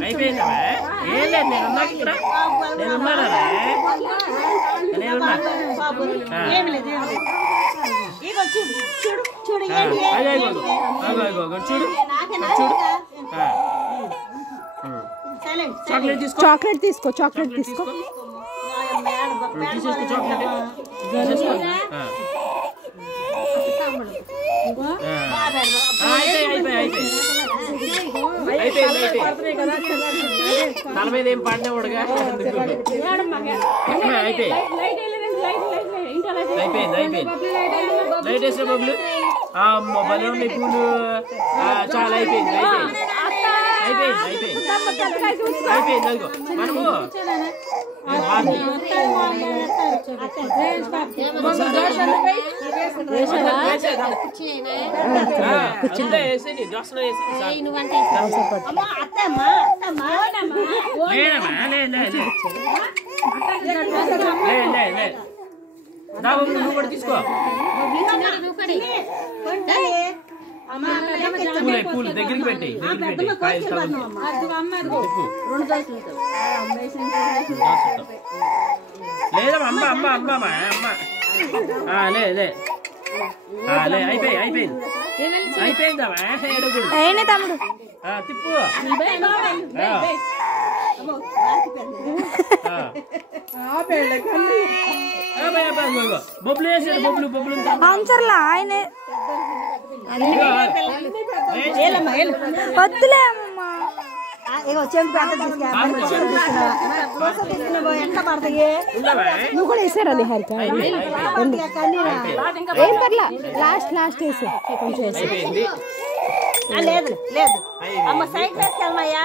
అయిపోయిందా ఏం లేదు నేనున్నా ఇక్కడ నేనున్నారా చూడు చాక్లెట్ తీసుకో చాక్లెట్ తీసుకో తల మీద ఏం పడినవాడుగా అయిపోయింది లైట్ వేసే బొబ్బులు భలే ఉన్నాయి పూలు చాలా అయిపోయింది అదిగో మనము నువ్వు కూడా తీసుకో పూలు దగ్గరికి పెట్టి లేదమ్మా అమ్మ అమ్మ అమ్మ అమ్మ లే అయిపోయిందమ్మా తమ్ముడు తిప్పు బొబ్బులు వేసాడు బొబ్బులు ఆన్సర్లా ఆయనే వద్దులే అమ్మా నువ్వు కూడా వేసారా హారిక ఏం పర్లా లాస్ట్ వేసా లేదు అమ్మ సైడ్ వేసుకెళ్ళమయ్యా